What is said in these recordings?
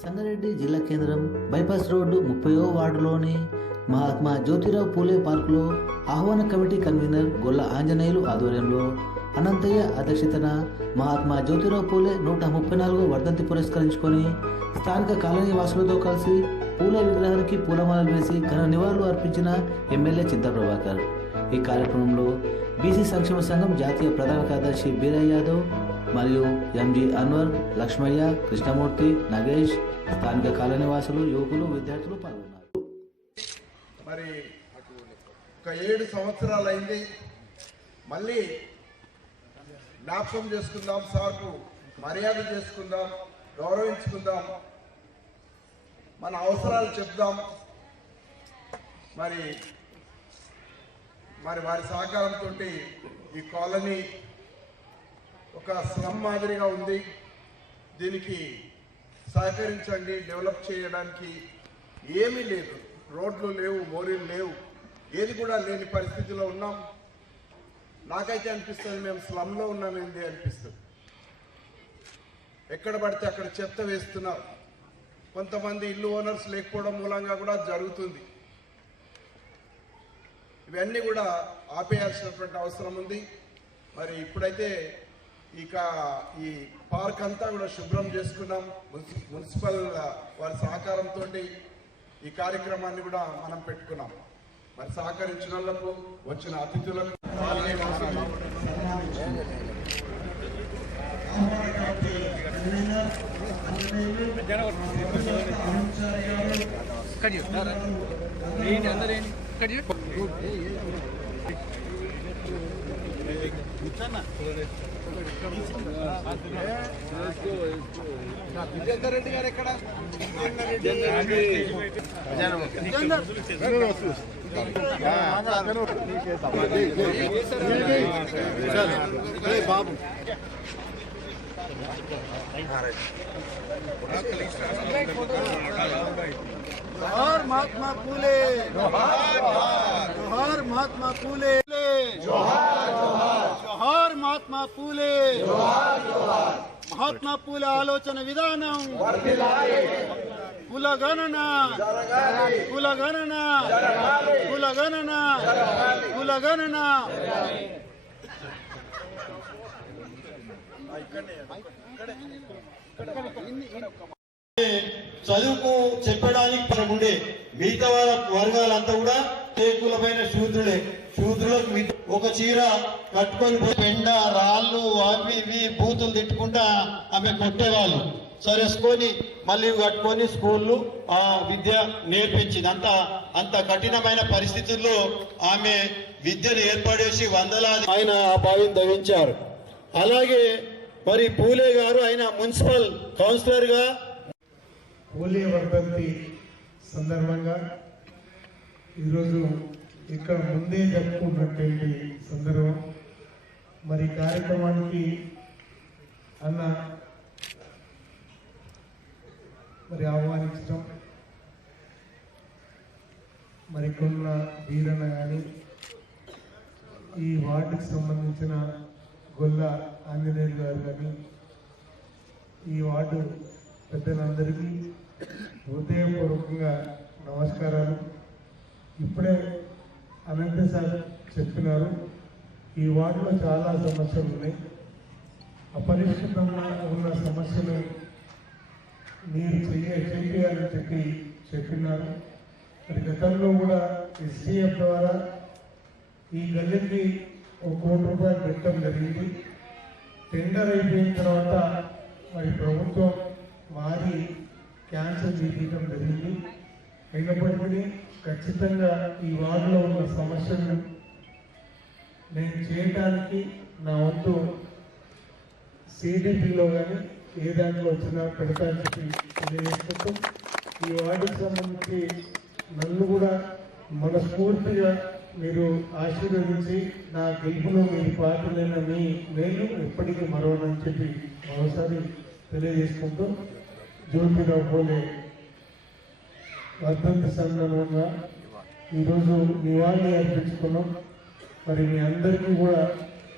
సంగారెడ్డి జిల్లా కేంద్రం bypass road 30వ వార్డులోని Mahatma Jyotirao Phule పార్కులో ఆహ్వాన కమిటీ కన్వీనర్ గొల్ల ఆంజనేయులు ఆధ్వర్యంలో అనంతయ్య అధ్యక్షతన మహాత్మా జ్యోతిరావు పూలే 134వ వర్ధంతి పురస్కరించుకొని స్థానిక కాలనీ వాసులతో కలిసి పూలే విగ్రహానికి పూలమాలలు వేసి ఘన నివాళులు అర్పించిన ఎమ్మెల్యే చింతా ప్రభాకర్. ఈ కార్యక్రమంలో బీసీ సంక్షేమ సంఘం జాతీయ ప్రధాన కార్యదర్శి బీరయ్య యాదవ్ మరియు ఎంజి అన్వర్, లక్ష్మయ్య, కృష్ణమూర్తి, నగేష్, స్థానిక కాలనీ వాసులు, యువకులు, విద్యార్థులు పాల్గొన్నారు. మరి ఒక 7 సంవత్సరాలు అయింది. మళ్ళీ జ్ఞాపకం చేసుకుందాం, సార్కు మర్యాద చేసుకుందాం, గౌరవించుకుందాం, మన అవసరాలు చెప్దాం. మరి వారి సహకారంతో ఈ కాలనీ ఒక స్లమ్ మాదిరిగా ఉంది. దీనికి సహకరించండి. డెవలప్ చేయడానికి ఏమీ లేదు, రోడ్లు లేవు, మోరీలు లేవు, ఏది కూడా లేని పరిస్థితిలో ఉన్నాం. నాకైతే అనిపిస్తుంది మేము స్లమ్లో ఉన్నామేంది అనిపిస్తుంది. ఎక్కడ పడితే అక్కడ చెత్త వేస్తున్నారు. కొంతమంది ఇల్లు ఓనర్స్ లేకపోవడం మూలంగా కూడా జరుగుతుంది. ఇవన్నీ కూడా ఆపేయాల్సినటువంటి అవసరం ఉంది. మరి ఇప్పుడైతే ఇక ఈ పార్క్ అంతా కూడా శుభ్రం చేసుకున్నాం. మున్సిపల్ వారి సహకారంతో ఈ కార్యక్రమాన్ని కూడా మనం పెట్టుకున్నాం. మరి సహకరించిన వాళ్ళకు, వచ్చిన అతిథులకు రెడ్డి గారు ఎక్కడ బాబు जोहार महात्मा फूले, जोहार महात्मा फूले, जोहार महात्मा फूले, महात्मा फूले आलोचन विधानम कुलगणना कुलगणना कुलगणना कुलगणना చదువుకు చెప్పడానికి ఉండే మిగతా వర్గాలంతా కూడా కులమైన శూద్రులకు ఒక చీర కట్టుకొని పెండ రాళ్ళు అవి ఇవి బూతులు తిట్టుకుంటా ఆమె కొట్టేవాళ్ళు. సరేసుకొని మళ్ళీ కట్టుకొని స్కూళ్ళు విద్య నేర్పించింది. అంత కఠినమైన పరిస్థితుల్లో ఆమె విద్యను ఏర్పడేసి వందలాది ఆయన ఆ బావిని దవించారు. అలాగే మరి పూలే గారు ఆయన మున్సిపల్ కౌన్సిలర్ గా పూలే వర్ధంతి సందర్భంగా ఈరోజు ఇక్కడ ముందే జరుపుకున్నటువంటి సందర్భం. మరి కార్యక్రమానికి అన్న మరి ఆహ్వానించడం, మరి కొన్న వీరన్న కానీ ఈ వార్డుకి సంబంధించిన గొల్ల ఆంజనేయులు గారు కానీ ఈ వార్డు పెద్దలందరికీ హృదయపూర్వకంగా నమస్కారాలు. ఇప్పుడే అనంత సార్ చెప్పినారు, ఈ వార్డులో చాలా సమస్యలు ఉన్నాయి. అపరిష్కృతంగా ఉన్న సమస్యలు మీరు చేయాలని చెప్పినారు. మరి గతంలో కూడా ఎస్డిఎఫ్ ద్వారా ఈ గల్లీకి ₹1 కోటి పెట్టడం జరిగింది. టెండర్ అయిపోయిన తర్వాత మరి ప్రభుత్వం మారి క్యాన్సల్ చేయించడం జరిగింది. అయినప్పటికీ ఖచ్చితంగా ఈ వార్డులో ఉన్న సమస్యలను నేను చేయడానికి నా వంతు సిడిపిలో కానీ ఏ దాంట్లో వచ్చినా పెడతానని చెప్పి తెలియజేసుకుంటూ ఈ వార్డుకి సంబంధించి నన్ను కూడా మనస్ఫూర్తిగా మీరు ఆశీర్వదించి నా గెలుపులో మీరు పాత్రలైన మీ మేలు ఎప్పటికీ మరవనని చెప్పి మరోసారి తెలియజేసుకుంటూ జ్యోతిరావు పూలే వర్ధంతి సందర్భంగా ఈరోజు నివాళి అర్పించుకున్నాం. మరి మీ అందరికీ కూడా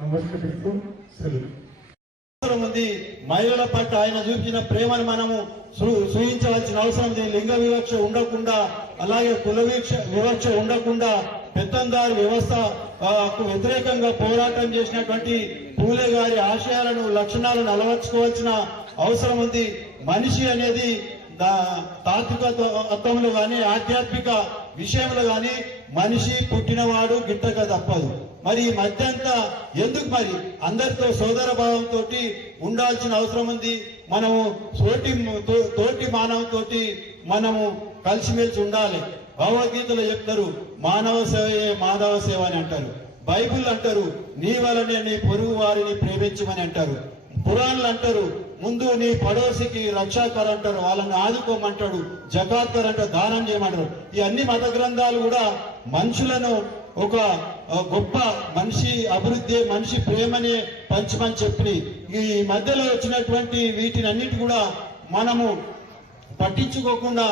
నమస్కరిస్తూ సెలవు. మహిళల పట్ల ఆయన చూపించిన ప్రేమను మనము సూచించవలసిన అవసరం ఉంది. లింగ వివక్ష ఉండకుండా, అలాగే కుల వివక్ష ఉండకుండా పెత్తందారి వ్యవస్థకు వ్యతిరేకంగా పోరాటం చేసినటువంటి పూలే గారి ఆశయాలను, లక్షణాలను అలవర్చుకోవాల్సిన అవసరం ఉంది. మనిషి అనేది తాత్వికత్వంలో కానీ, ఆధ్యాత్మిక విషయంలో కానీ మనిషి పుట్టినవాడు గిట్టక తప్పదు. మరి ఈ మధ్య అంతా ఎందుకు మరి అందరితో సోదర భావంతో ఉండాల్సిన అవసరం ఉంది. మనము తోటి మానవుతోటి మనము కలిసిమెలిసి ఉండాలి. భగవద్గీతలో చెప్తారు, మానవ సేవయే మాధవ సేవ అని అంటారు. బైబిల్ అంటారు, నీ వలనే నీ పొరుగు వారిని ప్రేమించమని అంటారు. పురాణాలు అంటారు, ముందు నీ పడోసికి రక్షాకర్ అంటారు, వాళ్ళని ఆదుకోమంటాడు. జకాత్కర్ అంటారు, దానం చేయమంటారు. ఈ అన్ని మత గ్రంథాలు కూడా మనుషులను ఒక గొప్ప మనిషి అభివృద్ధి, మనిషి ప్రేమని పంచమని చెప్పి ఈ మధ్యలో వచ్చినటువంటి వీటిని అన్నిటి కూడా మనము పట్టించుకోకుండా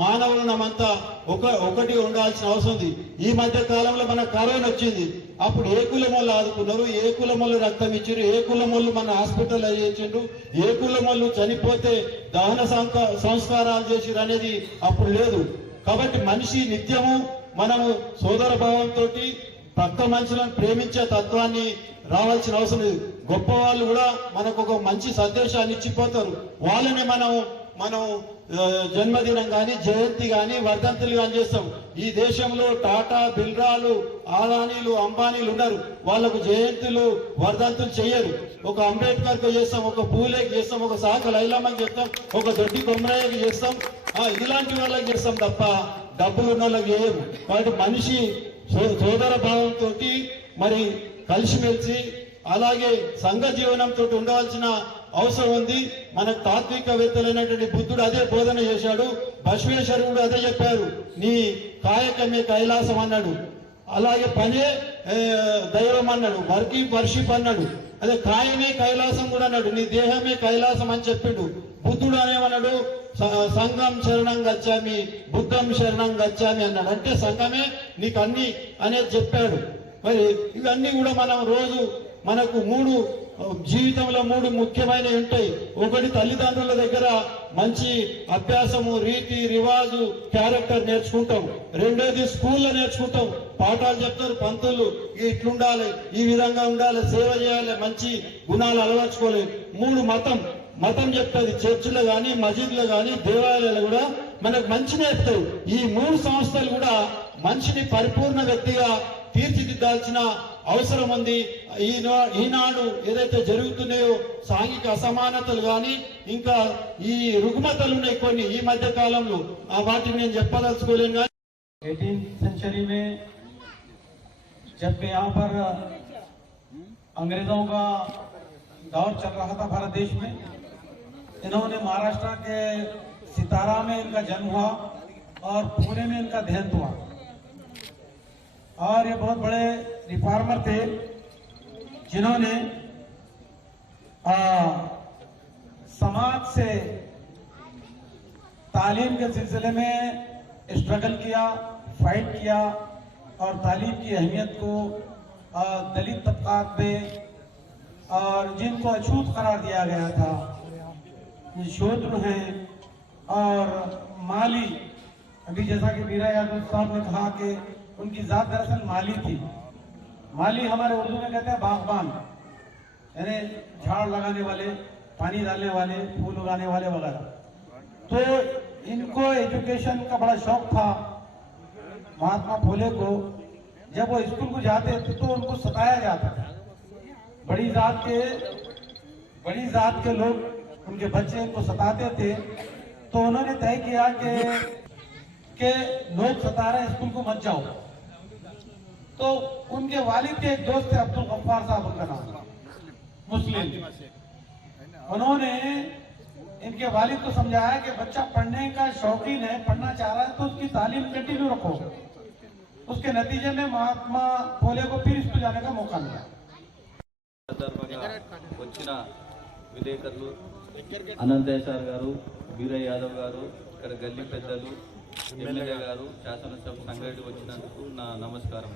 మానవులమంతా ఒకటి ఉండాల్సిన అవసరం ఉంది. ఈ మధ్య కాలంలో మన కరోనా వచ్చింది. అప్పుడు ఏ కులం వాళ్ళు ఆదుకున్నారు, ఏ కులం వాళ్ళు రక్తం ఇచ్చారు, ఏ కులం వాళ్ళు మన హాస్పిటల్ చేసిండ్రు, ఏ కులం వాళ్ళు చనిపోతే దహన సంస్కారాలు చేసిరు అనేది అప్పుడు లేదు. కాబట్టి మనిషి నిత్యము మనము సోదర భావంతో పక్క మనుషులను ప్రేమించే తత్వాన్ని రావాల్సిన అవసరం లేదు. గొప్ప వాళ్ళు కూడా మనకు ఒక మంచి సందేశాన్ని ఇచ్చిపోతారు. వాళ్ళని మనం జన్మదినం కానీ, జయంతి కానీ, వర్ధంతులు కానీ చేస్తాం. ఈ దేశంలో టాటా, బిర్లాలు, ఆదానీలు, అంబానీలు ఉన్నారు. వాళ్ళకు జయంతులు, వర్ధంతులు చేయరు. ఒక అంబేద్కర్కి చేస్తాం, ఒక పూలేకి చేస్తాం, ఒక సాక లైలమ్మకి చేస్తాం, ఒక దొడ్డి కొమ్మరయ్యకి చేస్తాం, ఇలాంటి వాళ్ళకి చేస్తాం తప్ప డబ్బులు ఉన్న వాళ్ళకి చేయరు. కాబట్టి మనిషి సోదర భావంతో మరి కలిసిమెలిసి అలాగే సంఘ జీవనంతో ఉండవలసిన అవసరం ఉంది. మనకు తాత్వికవేత్తలైనటువంటి బుద్ధుడు అదే బోధన చేశాడు. బసవేశ్వరుడు అదే చెప్పారు, నీ కాయకమే కైలాసం అన్నాడు. అలాగే పనే దైవం అన్నాడు, వర్షిప్ అన్నాడు. అదే కాయమే కైలాసం కూడా అన్నాడు, నీ దేహమే కైలాసం అని చెప్పిండు. బుద్ధుడు అనేమన్నాడు, సంఘం శరణం గచ్చామి, బుద్ధం శరణం గచ్చామి అన్నాడు. అంటే సంఘమే నీకు అన్ని అనేది చెప్పాడు. మరి ఇవన్నీ కూడా మనం రోజు మనకు జీవితంలో మూడు ముఖ్యమైనవి ఉంటాయి. ఒకటి తల్లిదండ్రుల దగ్గర మంచి అభ్యాసము, రీతి రివాజు, క్యారెక్టర్ నేర్చుకుంటాం. రెండోది స్కూల్లో నేర్చుకుంటాం. పాఠాలు చెప్తారు పంతులు, ఇట్లుండాలి, ఈ విధంగా ఉండాలి, సేవ చేయాలి, మంచి గుణాలు అలవర్చుకోవాలి. మూడు మతం చెప్తుంది. చర్చిలో కానీ, మసీదులో కానీ, దేవాలయాలు కూడా మనకు మంచి నేర్పుతాయి. ఈ మూడు సంస్థలు కూడా మనిషిని పరిపూర్ణ వ్యక్తిగా తీర్చిదిద్దాల్సిన అవసరం ఉంది. ఈనాడు ఏదైతే జరుగుతున్నాయో సాంఘిక అసమానతలు కానీ, ఇంకా ఈ రుగ్మతలు ఉన్నాయి కొన్ని ఈ మధ్య కాలంలో, వాటిని నేను చెప్పదలుచుకోలేను. కానీ 18th सेंचुरी में जब यहाँ पर अंग्रेजों का दौर चल रहा था भारत देश में, इन्होंने महाराष्ट्र के सितारा में इनका जन्म हुआ और पुणे में इनका देहांत हुआ। और ये बहुत बड़े रिफॉर्मर थे जिन्होंने समाज से तालीम के सिलसिले में स्ट्रगल किया, फाइट किया और तालीम की अहमियत को दलित तबकात में और जिनको अछूत करार दिया गया था, शूद्र हैं और माली, अभी जैसा कि मीरा यादव साहब ने कहा कि उनकी जात दरअसल माली थी। माली हमारे उर्दू में कहते हैं बागबान, यानी झाड़ लगाने वाले, पानी डालने वाले, फूल उगाने वाले वगैरह। तो इनको एजुकेशन का बड़ा शौक था महात्मा फुले को। जब वो स्कूल को जाते थे तो उनको सताया जाता था। बड़ी जात के लोग, उनके बच्चे इनको सताते थे। तो उन्होंने तय किया कि लोग सता रहे, स्कूल को मत जाओ। तो उनके वालिद के एक दोस्त थे, अब्दुल गफ्फार साहब उनका नाम, मुस्लिम। उन्होंने इनके वालिद को समझाया कि बच्चा पढ़ने का शौकीन है, पढ़ना चाह रहा है, तो उसकी तालीम कंटिन्यू रखो। उसके नतीजे में महात्मा फुले को फिर स्कूल जाने का मौका मिला। వచ్చిన విలేకరులు అనంతయ్య సార్ గారు, వీరయ్య యాదవ్ గారు, ఇక్కడ గల్లీ పెద్దలు, ఎమ్మెల్యే గారు, శాసనసభ సంగారెడ్డి వచ్చినందుకు నా నమస్కారం.